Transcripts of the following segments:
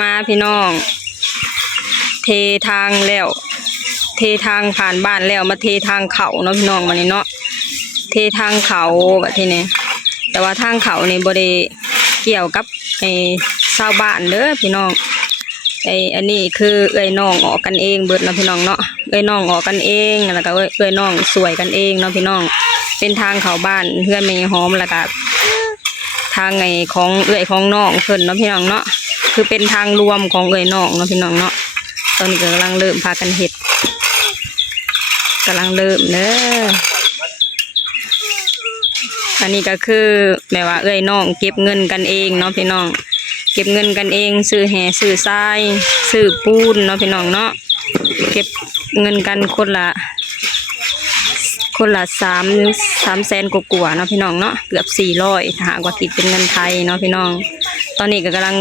มาพี่น้องเททางแล้วเททางผ่านบ้านแล้วมาเททางเขาเนาะพี่น้องวันนี้เนาะเททางเขาแบบที่นี่แต่ว่าทางเขาในบริเกี่ยวกับไอ้ชาวบ้านเด้อพี่น้องอันนี้คือเอ้ยน้องออกกันเองเบิดเนาะพี่น้องเนาะเอ้ยน้องออกกันเองแล้วก็เอ้ยน้องสวยกันเองเนาะพี่น้องเป็นทางเขาบ้านเพื่อนไม่หอมแล้วก็ทางไงของเอ้ยของน้องเพิ่นเนาะพี่น้องเนาะคือเป็นทางรวมของเอ้ยน้องเนาะพี่น้องเนาะตอนนี้กำลังเริ่มพากันเฮ็ดกำลังเริ่มเด้ออันนี้ก็คือแม่ว่าเอ้ยน้องเก็บเงินกันเองเนาะพี่น้องเก็บเงินกันเองซื้อแห่ซื้อทรายซื้อปูนเนาะพี่น้องเนาะเก็บเงินกันคนละ300,000กว่าเนาะพี่น้องเนาะเกือบ400ถ้าหากว่าคิดเป็นเงินไทยเนาะพี่น้องตอนนี้ก็กำลัง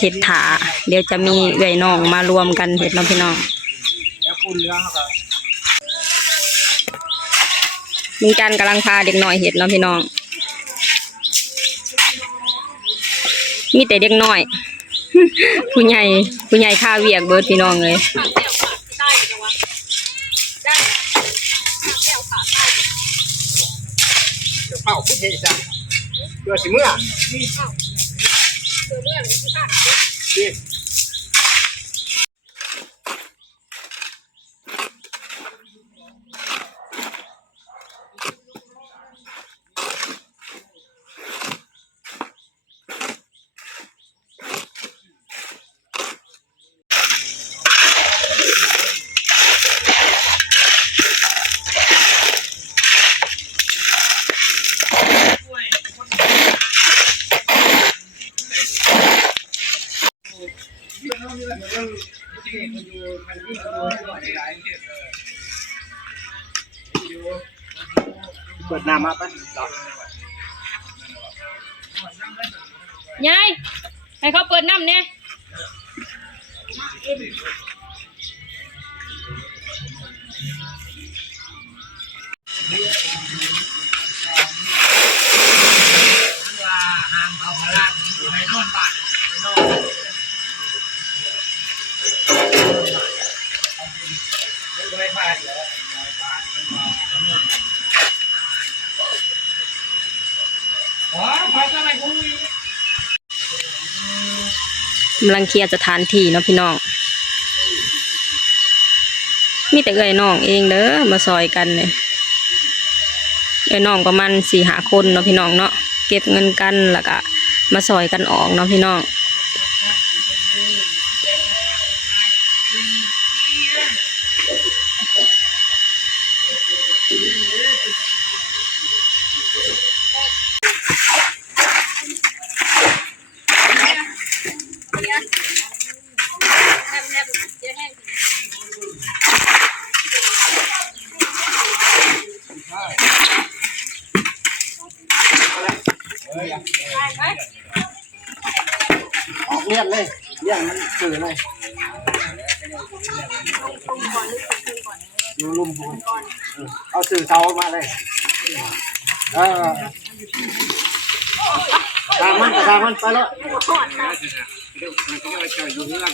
เฮ็ดถาเดี๋ยวจะมีเอ้ยน้องมารวมกันเฮ็ดเนาะพี่น้องลุงจันกำลังพาเด็กน้อยเฮ็ดเนาะพี่น้องมีแต่เด็กน้อย ผู้ใหญ่ข้าเวียกเบิดพี่น้องเลยเผาพุทธเจ้าเพื่อสิเมื่อเปิดน้ำมาปะยายให้เขาเปิดน้ำเนี่ยกำลังเคลียร์สถานที่เนาะพี่น้องมีแต่เอ้ยน้องเองเด้อมาซอยกันเลยเอ้ยน้องประมาณ4-5 คนเนาะพี่น้องเนาะเก็บเงินกันแล้วก็มาซอยกันออกเนาะพี่น้องออกเลี้ยนเลยเลี้ยนมันสื่อเลยดูลุ่มพูนเอาสื่อเสามาเลยตามมันไปแล้ว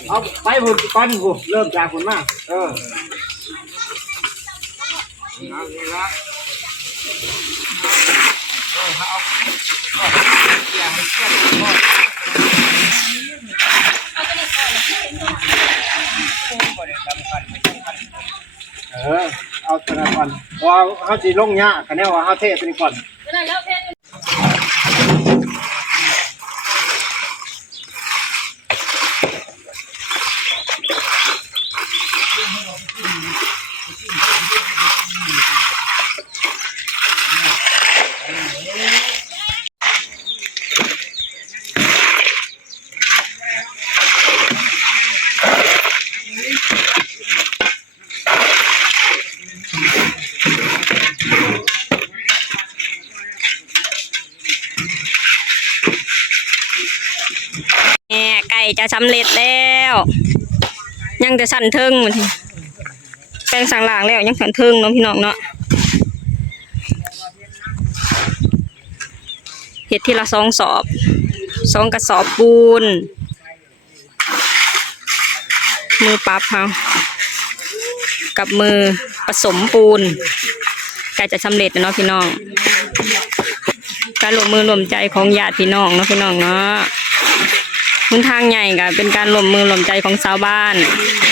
เอาไปหุ่นก้อนหุ่นเริ่มจากหุ่นมาเอาตัวนั้นก่อนว่าเขาจีลงยากคะแนนว่าเขาเทตัวนี้ก่อนไก่จะสำเร็จแล้วยังจะสั่นเทิงมันแป้งสังหลางแล้วยังสั่นเทิงเนาะพี่น้องเนาะเห็ดทีละ2 สอบ2 กระสอบปูน มือปั๊บเขากับมือผสมปูนใกล้จะสำเร็จแล้วเนาะพี่น้องการร่วมมือร่วมใจของญาติพี่น้องเนาะพี่น้องเนาะหนทางใหญ่ก็เป็นการร่วมมือร่วมใจของชาวบ้าน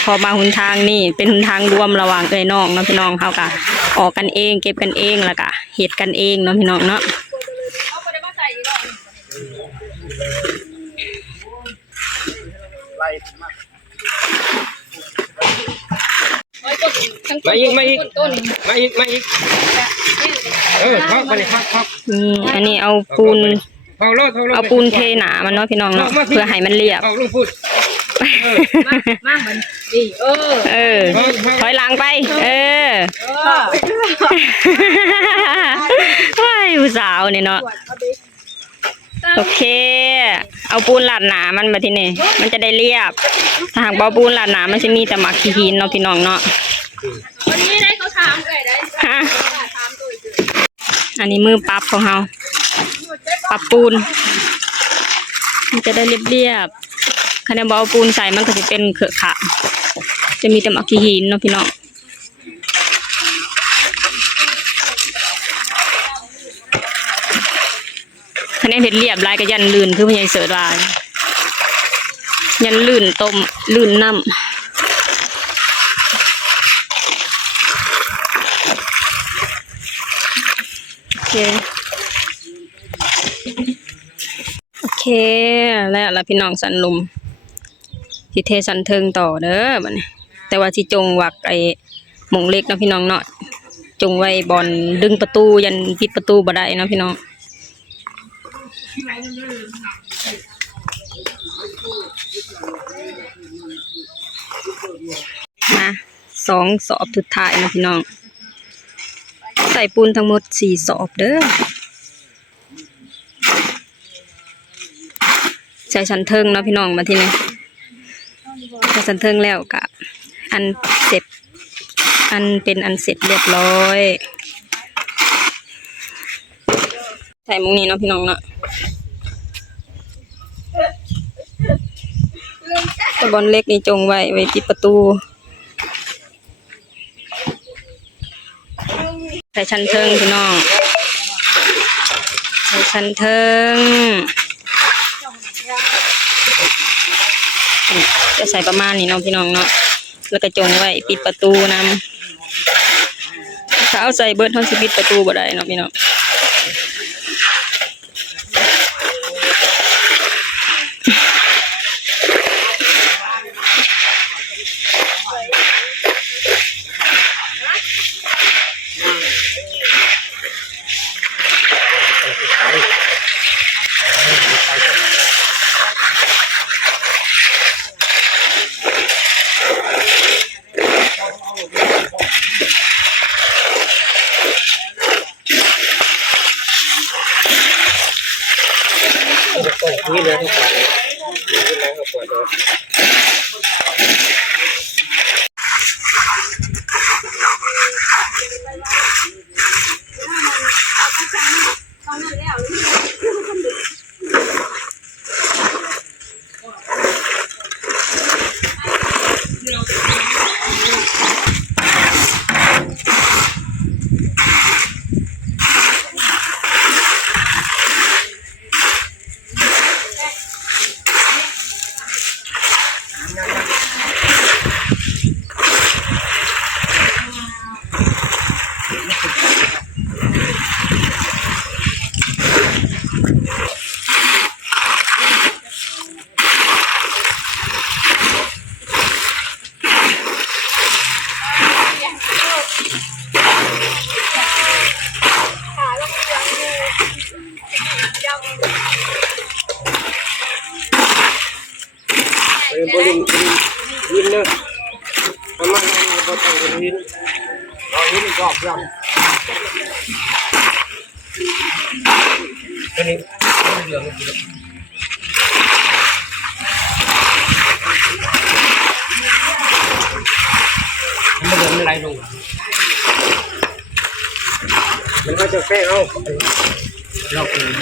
พอมาหนทางนี่เป็นหนทางรวมระหว่างเอ้ยน้องเนาะพี่น้องเขาก็ออกกันเองเก็บกันเองแล้วก็เฮ็ดกันเองเนาะพี่น้องเนาะมาอีกพักไปเลยพัก อันนี้เอาปูนเทหนามันเนาะพี่น้องเนาะเพื่อให้มันเรียบ เอาลูกพูด มามันดีถอยหลังไปว้ายผู้สาวเนี่ยเนาะโอเคเอาปูนหลาดหนามันมาที่นี่มันจะได้เรียบถ้าหากบ่ปูนหลาดหนามันจะมีแต่หมักขี้หินเนาะพี่น้องเนาะ วันนี้ได้เขาถามเลยได้ ฮะ ถามตัวอีก อันนี้มือปั๊บของเราปั๊บปูนมันจะได้เรียบๆคะแนนบ่เอาปูนใส่มันก็จะเป็นเขอะขะจะมีแต่หมักขี้หินเนาะพี่น้องคะแนนเห็ดเรียบลายก็ยันลื่นคือพญายเสือลายยันลื่นต้มลื่นน้ำโอเคแล้วล่ะพี่น้องสันลุมสิเทสันเทิงต่อเด้อบัดนี้แต่ว่าสิจงวักไอ้หม่องเล็กเนาะพี่น้องเนาะจงไว้บอนดึงประตูยันปิดประตูบ่ได้เนาะพี่น้องมา2 สอบสุดท้ายนะพี่น้องใส่ปูนทั้งหมด4 สอบเด้อใส่ชั้นเทิงเนาะพี่น้องมาที่นี่ใส่ชั้นเทิงแล้วกะอันเสร็จอันเป็นอันเสร็จเรียบร้อยใส่มุงนี้เนาะพี่น้องเนาะตะบอนเล็กนี่จงไว้ปิดประตูใส่ชั้นเทิงพี่น้องใส่ชั้นเทิงจะใส่ประมาณนี้เนาะพี่น้องเนาะแล้วก็จงไว้ปิดประตูนำถ้าเอาใส่เบิร์ดเขาสิปิดประตูบ่ได้เนาะพี่น้องนี่เลยทุกคนนี่เลยเขาเปิดเลยบริยินเนอะประมาณนี้บริยินเรายินรอบยังอันนี้เหลืองมันเหลืองอะไรลงมันก็จะแค่เอาลอกเลย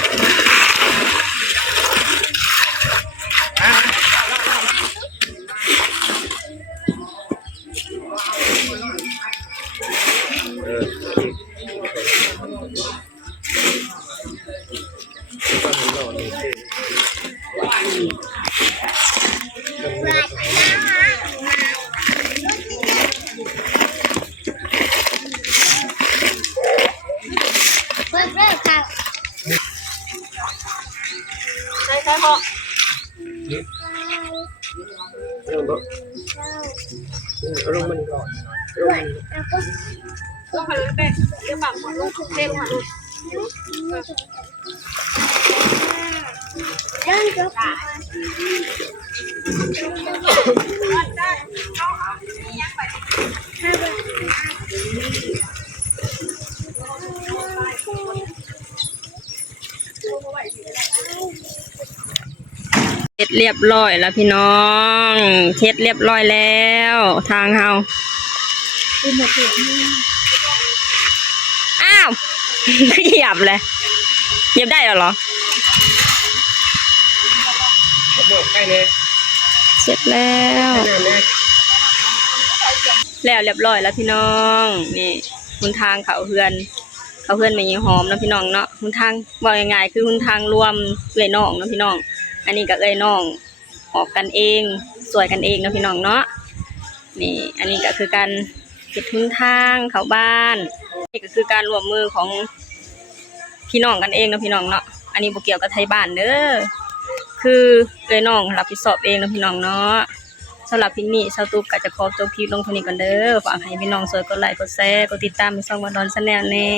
ลงบ่ลงมันก่อนลง ต้องขอรู้ไปเดี๋ยวปักหมดลูกเล่นหัวลูก เฮ็ดเรียบร้อยแล้วพี่น้องเฮ็ดเรียบร้อยแล้วทางเฮาอ้าว เหยียบเลยเหยียบได้เหรอ ใกล้เลย เสร็จแล้ว นั่นแหละ แล้วเรียบร้อยแล้วพี่น้องนี่หุนทางเขาเฮือนไม่ยิงหอมเนาะพี่น้องเนาะหุนทางว่าง่ายๆคือหุนทางรวมเอ้ยน้องเนาะพี่น้องอันนี้ก็เอ้ยน้องออกกันเองสวยกันเองเนาะพี่น้องเนาะนี่อันนี้ก็คือการเฮ็ดหุนทางเขาบ้านนี่ก็คือการร่วมมือของพี่น้องกันเองเนาะพี่น้องเนาะอันนี้บ่เกี่ยวกับไทยบ้านเด้อคือเอ้ยน้องรับผิดชอบเองเนาะพี่น้องเนาะสำหรับคลิปนี้เซาตุ๊กก็จะขอจบคลิปลงเท่านี้ก่อนเด้อฝากให้พี่น้องช่วยกดไลค์กดแชร์กดติดตามช่องวันดอนชาแนลแน่